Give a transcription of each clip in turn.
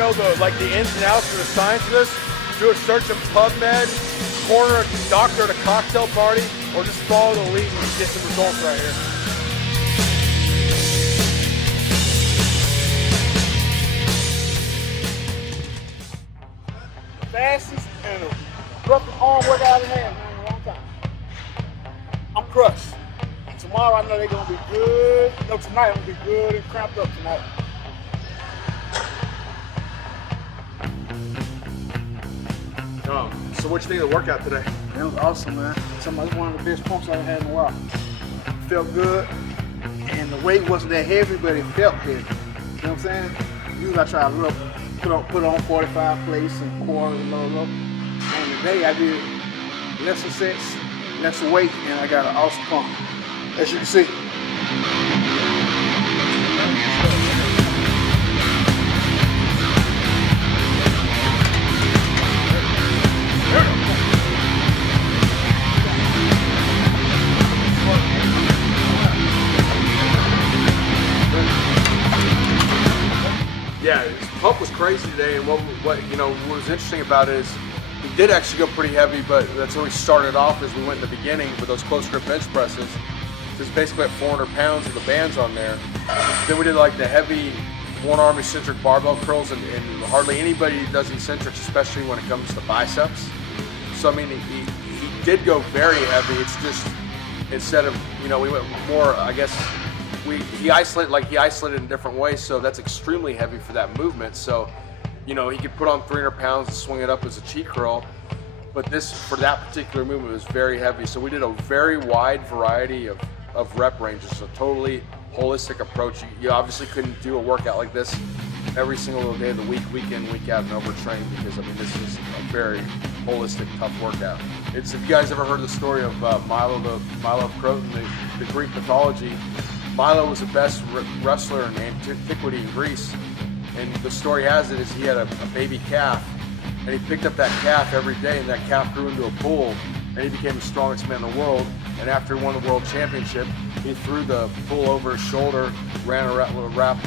know the ins and outs of the science of this, do a search in PubMed, corner a doctor at a cocktail party, or just follow the lead and get some results right here. Fastest and the roughest arm workout I had in a long time. I'm crushed. Tomorrow I know they're gonna be good. No, tonight I'm gonna be good and cramped up tonight. So what you think of the workout today? It was awesome, man. It's one of the best pumps I've had in a while. Felt good, and the weight wasn't that heavy, but it felt heavy. You know what I'm saying? Usually I try to put on 45 plates and quarter and low. And today I did lesser sets, lesser weight, and I got an awesome pump, as you can see. Yeah, his pump was crazy today, and what was interesting about it is he did actually go pretty heavy, but that's how we started off as we went in the beginning with those close grip bench presses. Just basically at 400 pounds with the bands on there. Then we did like the heavy one-arm eccentric barbell curls, and hardly anybody does eccentrics, especially when it comes to biceps. So I mean, he did go very heavy. It's just instead of we went more, I guess. He isolated in different ways, so that's extremely heavy for that movement. So, he could put on 300 pounds and swing it up as a cheat curl, but this, for that particular movement, was very heavy. So we did a very wide variety of rep ranges, a totally holistic approach. You obviously couldn't do a workout like this every single day of the week, week in, week out, and overtrain, because I mean, this is a very holistic, tough workout. If you guys ever heard the story of Milo of Croton, the Greek mythology, Milo was the best wrestler in antiquity in Greece, and the story has it is he had a baby calf, and he picked up that calf every day, and that calf grew into a bull, and he became the strongest man in the world. And after he won the world championship, he threw the bull over his shoulder, ran a lap around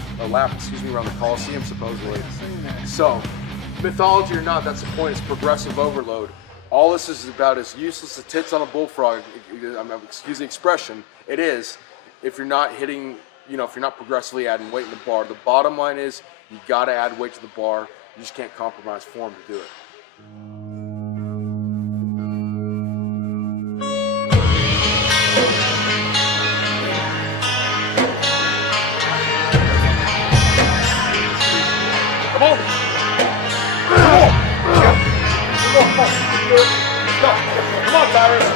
the Coliseum, supposedly. So, mythology or not, that's the point. It's progressive overload. All this is about is useless as tits on a bullfrog. Excuse the expression. It is. If you're not hitting, if you're not progressively adding weight in the bar. The bottom line is you got to add weight to the bar. You just can't compromise form to do it. Come on. Come on, Tyrus.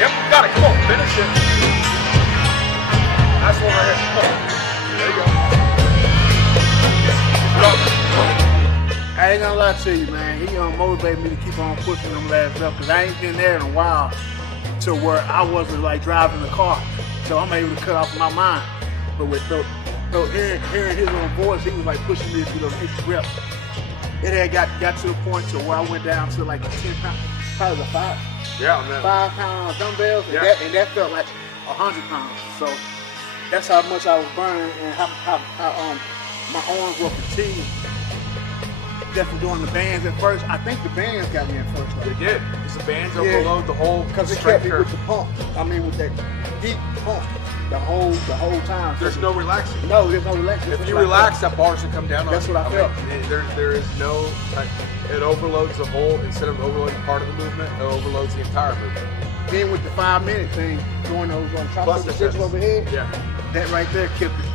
Yep, got it. Come on, finish it. Nice one right here. Come on. There you go. I ain't gonna lie to you, man. He gonna motivate me to keep on pushing them legs up, because I ain't been there in a while to where I wasn't like driving the car. So I'm able to cut off my mind. But with hearing his own voice, he was like pushing me through those extra reps. It had got to the point to where I went down to like 10 pounds, probably the 5. Yeah, man. 5 pound dumbbells, and that felt like 100 pounds. So that's how much I was burning, and how my arms were fatigued. Definitely doing the bands at first. I think the bands got me at first. They did. Because the bands overload the whole because it kept me with the pump. I mean, with that deep pump the whole time. There's no relaxing. No, there's no relaxing. If you relax, that bar should come down. That's what I felt. There is no. It overloads the whole. Instead of overloading part of the movement, it overloads the entire movement. Then with the 5-minute thing, going those on top of the shit overhead. Yeah. That right there kept it.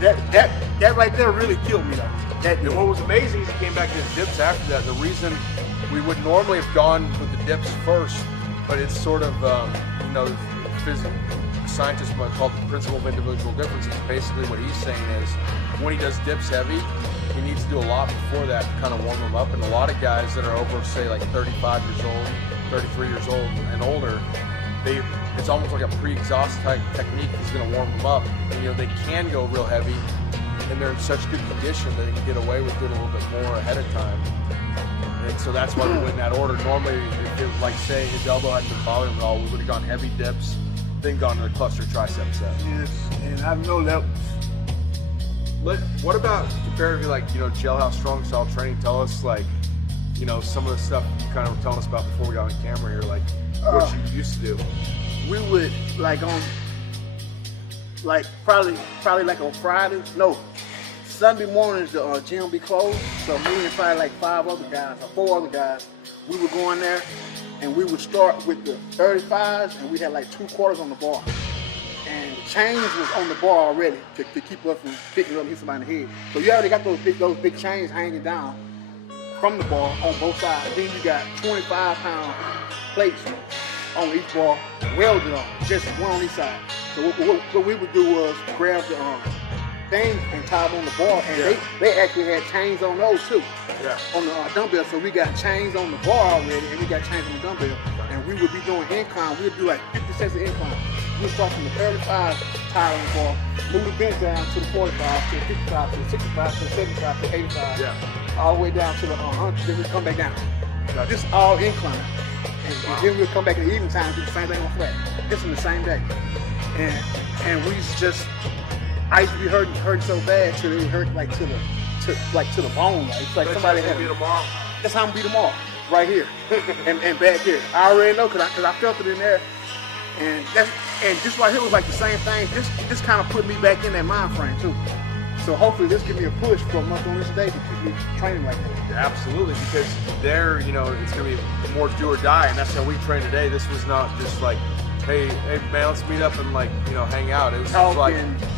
That right there really killed me though. And what was amazing is he came back to his dips after that. The reason we would normally have gone with the dips first, but it's sort of, scientists might call it the principle of individual differences. Basically what he's saying is when he does dips heavy, he needs to do a lot before that to kind of warm them up. And a lot of guys that are over, say, like 35 years old, 33 years old and older, it's almost like a pre-exhaust type technique that's going to warm them up. And, they can go real heavy, and they're in such good condition that they can get away with it a little bit more ahead of time. And so that's why we went in that order. Normally, if it, like say his elbow hadn't been bothering him at all, we would have gone heavy dips, then gone to the cluster tricep set. Yes, and I know that What about comparatively, like, Jailhouse strong style training? Tell us, like, some of the stuff you kind of were telling us about before we got on camera here, like what you used to do. We would probably like on Fridays. No, Sunday mornings the gym be closed. So me and probably like 4 other guys, we would go in there and we would start with the 35s, and we had like 2 quarters on the bar. And the chains was on the bar already to keep us from picking up and hit somebody in the head. So you already got those big chains hanging down from the bar on both sides. Then you got 25-pound plates on each bar, welded on, just one on each side. So what we would do was grab the things and tie them on the bar, and they actually had chains on those too. Yeah. On the dumbbell. So we got chains on the bar already, and we got chains on the dumbbell. And we would be doing incline. We would do like 50 sets of incline. We would start from the 35, tie on the bar, move the bench down to the 45, to the 55, to the 65, to the 75, to the 85. Yeah. All the way down to the 100. Then we come back down. Gotcha. This all incline. And then we'll come back in the evening time and do the same thing on flat. It's in the same day. And we just, I used to be hurting so bad till it hurt like to the bone. Like it's like somebody had beat them off. That's how I'm beat them off. Right here and back here. I already know because I felt it in there. And this right here was like the same thing. This kind of put me back in that mind frame too. So hopefully this give me a push for a month on this day to keep me training like that. Yeah, absolutely, because there, it's gonna be more do or die, and that's how we train today. This was not just like, hey man, let's meet up and hang out. It was just like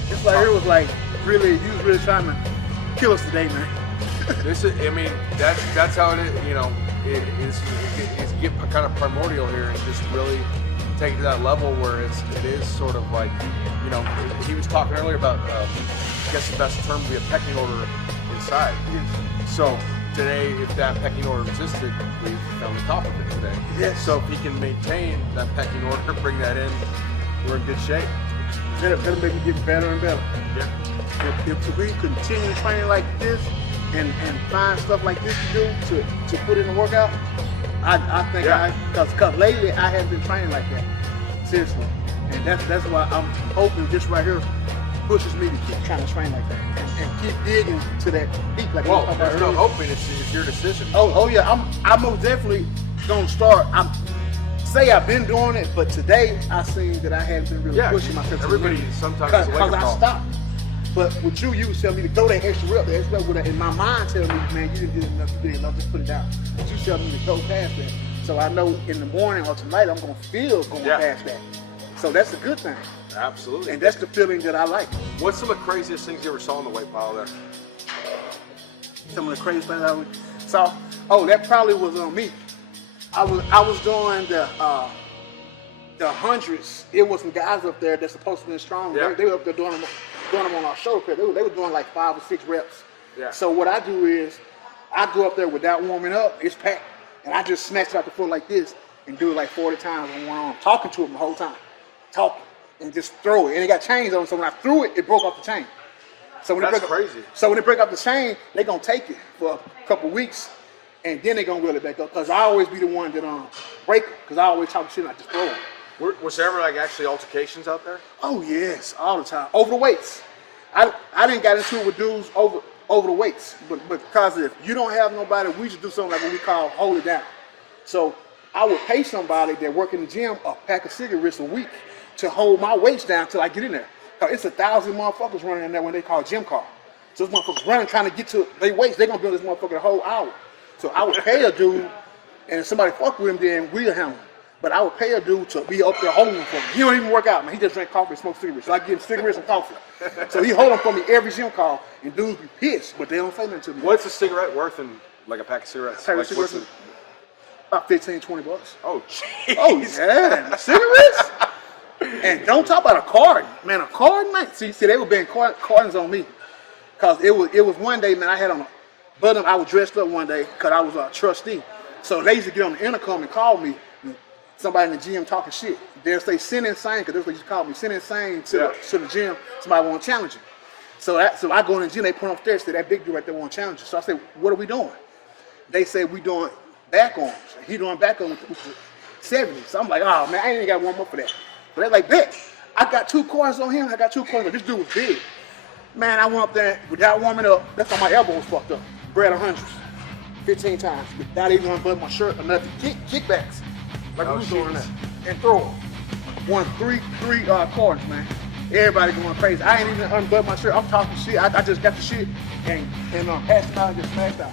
this right here was like really, you was really trying to kill us today, man. That's how it is. It's get kind of primordial here and just really take it to that level where it is sort of like, he was talking earlier about, I guess the best term would be a pecking order inside. Yes. So today, if that pecking order existed, we found the top of it today. Yes. So if he can maintain that pecking order, bring that in, we're in good shape. That'll make me get better and better. Yeah. If we continue training like this and find stuff like this to do to put in the workout, I think because lately I haven't been training like that, seriously, and that's why I'm hoping this right here pushes me to keep trying to train like that and keep digging to that peak. Like there's no hoping. It's your decision. Oh yeah, I'm most definitely gonna start. I've been doing it, but today I seen that I hadn't been really pushing myself. Everybody sometimes because I stopped. But with you was telling me to throw that extra rep. The extra rep in my mind telling me, man, you didn't do enough. You did enough. Just put it down. But you telling me to go past that. So I know in the morning or tonight I'm gonna feel going past that. So that's a good thing. Absolutely. And that's the feeling that I like. What's some of the craziest things you ever saw in the weight pile there? Some of the craziest things I saw. Oh, that probably was on me. I was doing the hundreds. It was some guys up there that's supposed to be strong. Yeah. They were up there doing them on our shoulder press. They were doing like 5 or 6 reps. Yeah. So what I do is I go up there without warming up. It's packed, and I just snatch it out the floor like this and do it like 40 times on one arm, talking to them the whole time, talking and just throw it. And it got chains on, so when I threw it, it broke off the chain. So when That's crazy. So when they break off the chain, they gonna take it for a couple weeks, and then they gonna reel it back up. Cause I always be the one that break it. Cause I always talk shit and I just throw it. Was there ever actually altercations out there? Oh yes, all the time. Over the weights. I didn't get into it with dudes over the weights, but because if you don't have nobody, we just do something like what we call hold it down. So I would pay somebody that work in the gym a pack of cigarettes a week to hold my weights down till I get in there. Cause it's 1,000 motherfuckers running in there when they call gym car. So this motherfuckers running trying to get to their weights. They gonna build this motherfucker the whole hour. So I would pay a dude, and if somebody fuck with him, then we'll handle him. But I would pay a dude to be up there holding him for me. He don't even work out, man. He just drink coffee and smoke cigarettes. So I give him cigarettes and coffee. So he hold them for me every gym call, and dudes be pissed, but they don't say nothing to me. What's a cigarette worth in like a pack of cigarettes? Cigarettes about 15, 20 bucks. Oh, jeez. Oh, yeah. Cigarettes? And don't talk about a carton. Man, a carton, man. See, they were being cartons on me. Because it was one day, man, I had on a button. I was dressed up one day because I was a trustee. So they used to get on the intercom and call me. Somebody in the gym talking shit. They'll say, send insane, because that's what you call me. Send insane to the gym. Somebody want to challenge you. So I go in the gym, they put on stairs, say that big dude right there want to challenge you. So I say, what are we doing? They say, we doing back arms. He doing back arms with 70. So I'm like, oh man, I ain't even got to warm up for that. But they're like, bet. I got 2 corners on him, I got 2 corners. This dude was big. Man, I went up there without warming up. That's how my elbow was fucked up. Bred 100s, 15 times without even unbuttoning my shirt or nothing. Kickbacks, like we was doing that, and throw them. Won three quarters, man. Everybody going crazy. I ain't even unbuttoned my shirt. I'm talking shit. I just got the shit and passed out and just smashed out.